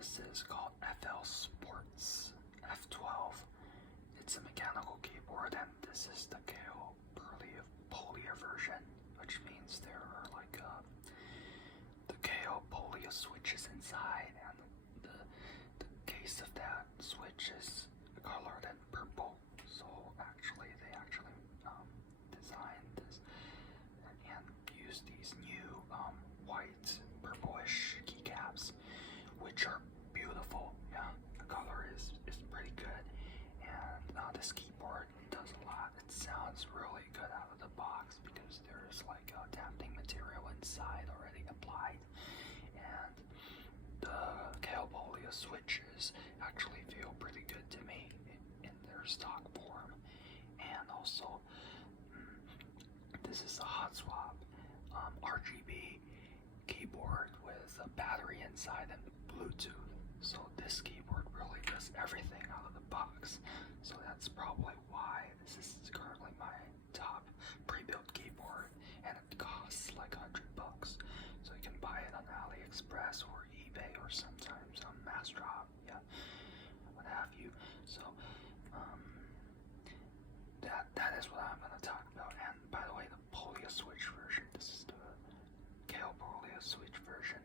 This is called FL Sports F12. It's a mechanical keyboard, and this is the KO Polia version, which means there are like the KO Polia switches inside, and the case of that switch is colored in purple. So actually, they designed this and used these new white purplish keycaps, which are beautiful. Yeah, the color is pretty good, and this keyboard does a lot. It sounds really good out of the box because there's like a damping material inside already applied, and the KO Polia switches actually feel pretty good to me in their stock form. And also, this is a hot swap RGB keyboard with a battery inside and Bluetooth. So this keyboard really does everything out of the box. So that's probably why this is currently my top pre-built keyboard, and it costs like $100. So you can buy it on AliExpress or eBay or sometimes on Massdrop, yeah, what have you. So that is what I'm gonna talk about. And by the way, the Polia switch version, this is the KO Polia switch version.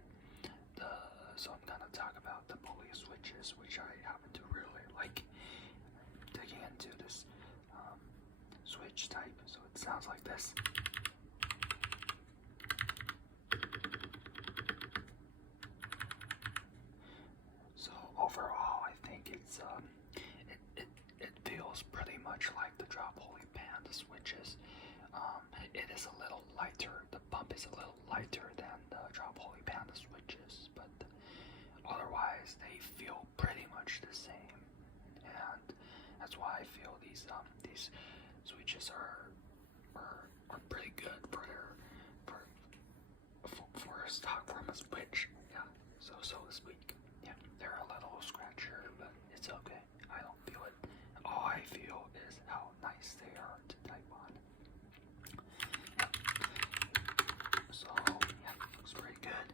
So I'm gonna talk about the Polia switches, which I happen to really like. Digging into this switch type, so it sounds like this. So overall, I think it's it feels pretty much like the Drop Holy Panda switches. It is a little lighter. The bump is a little lighter than the Drop Holy Panda switches, but otherwise they feel pretty much the same. And that's why I feel these switches are pretty good for a stock form of switch. Yeah, so to speak. Yeah, they're a little scratchier, but it's okay. I don't feel it. All I feel is how nice they are to type on. So yeah, looks pretty good.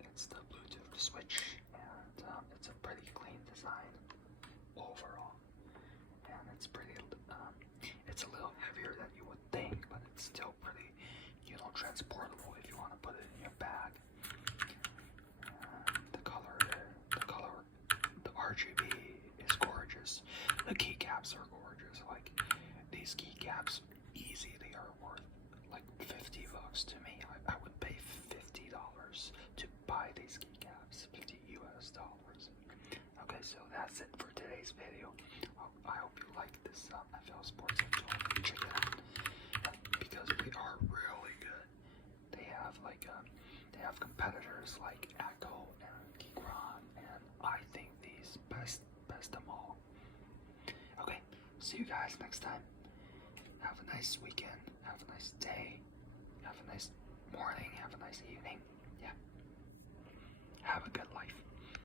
It's the Bluetooth switch, and it's a pretty clean design overall. And it's pretty. It's a little heavier than you would think, but it's still pretty, transportable if you want to put it in your bag. The RGB is gorgeous. The keycaps are gorgeous. Like these keycaps, easy, they are worth like $50 to me. I would pay $50 to buy these keycaps, $50 US. Okay, so that's it for today's video. I hope you like this FL Sports F12. Check it out because they are really good. They have competitors like Acco and Keychron, and I think these best them all. Okay, see you guys next time. Have a nice weekend. Have a nice day. Have a nice morning. Have a nice evening. Yeah. Have a good life.